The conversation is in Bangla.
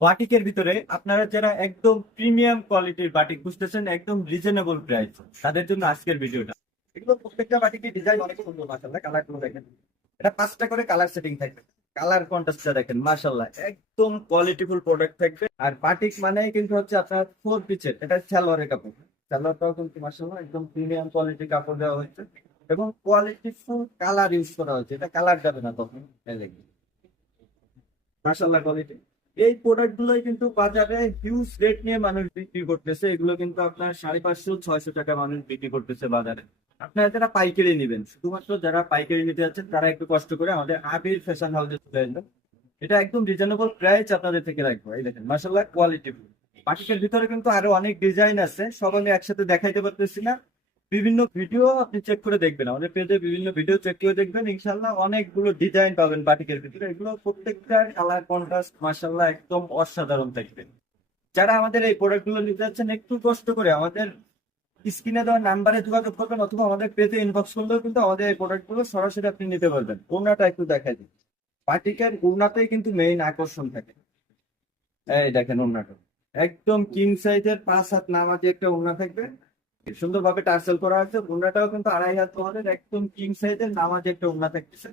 বাটিকের ভিতরে আপনারা যারা একদম প্রিমিয়াম কোয়ালিটির বাটিক খুঁজতেছেন একদম রিজনেবল প্রাইস, তাদের জন্য আজকের ভিডিওটা। এগুলো প্রত্যেকটা বাটিকের ডিজাইন অনেক সুন্দর, মাশাআল্লাহ। কালার গুলো দেখেন, এটা 5টা করে কালার সেটিং থাকবে। কালার কন্ট্রাস্টটা দেখেন, মাশাআল্লাহ, একদম কোয়ালিটিফুল প্রোডাক্ট থাকবে। আর বাটিক মানে কিন্তু হচ্ছে আপনার 4 পিচের, এটা সালোয়ারের কাপড়। সালোয়ারটাও কিন্তু মাশাআল্লাহ একদম প্রিমিয়াম কোয়ালিটির কাপড় দেওয়া হয়েছে এবং কোয়ালিটিফুল কালার ইউজ করা হয়েছে। এটা কালার যাবে না তখন, মাশাআল্লাহ কোয়ালিটি। এই প্রোডাক্ট গুলোই কিন্তু বাজারে হিউজ রেট নিয়ে মানুষ বিক্রি করতেছে। এগুলো কিন্তু আপনার 550-600 টাকা মানুষ বিক্রি করতেছে বাজারে। আপনারা যারা পাইকারি নেবেন, শুধুমাত্র যারা পাইকারি নিতে যাচ্ছেন তারা একটু কষ্ট করে আমাদের আবির ফ্যাশন হাউসে চলে আসবেন। এটা একদম রিজনেবল প্রাইস আপনাদের থেকে রাখবো। এই দেখেন, মাশাআল্লাহ কোয়ালিটি। পাটিকের ভিতরে কিন্তু আরো অনেক ডিজাইন আছে, সব আমি একসাথে দেখাইতে পারতেছি না। বিভিন্ন ভিডিও আপনি চেক করে দেখবেন, আমাদের পেজে বিভিন্ন ভিডিও চেক করে দেখবেন, ইনশাল্লাহ অনেকগুলো ডিজাইন পাবেন বাটিকের ভিতরে। এগুলো প্রত্যেকটার কালার কন্ট্রাস্ট মাশাআল্লাহ একদম অসাধারণ থাকবে। যারা আমাদের এই প্রোডাক্ট গুলো নিতে যাচ্ছেন, একটু কষ্ট করে আমাদের স্ক্রিনে দেওয়া নাম্বারে যোগাযোগ করবেন, অথবা আমাদের পেজে ইনবক্স করলেও কিন্তু আমাদের এই প্রোডাক্ট গুলো সরাসরি আপনি নিতে পারবেন। ওড়নাটা একটু দেখাই দিন। বাটিকের ওড়নাতেই কিন্তু মেইন আকর্ষণ থাকে। এই দেখেন ওড়নাটা একদম কিং সাইজের, 5 হাত নামাজি একটা ওড়না থাকবে। সুন্দরভাবে টার্সেল করা আছে। ওড়নাটাও কিন্তু 2.5 হাত তোমাদের একদম কিং সাইজের নামাজি একটা ওড়না থাকতেছে।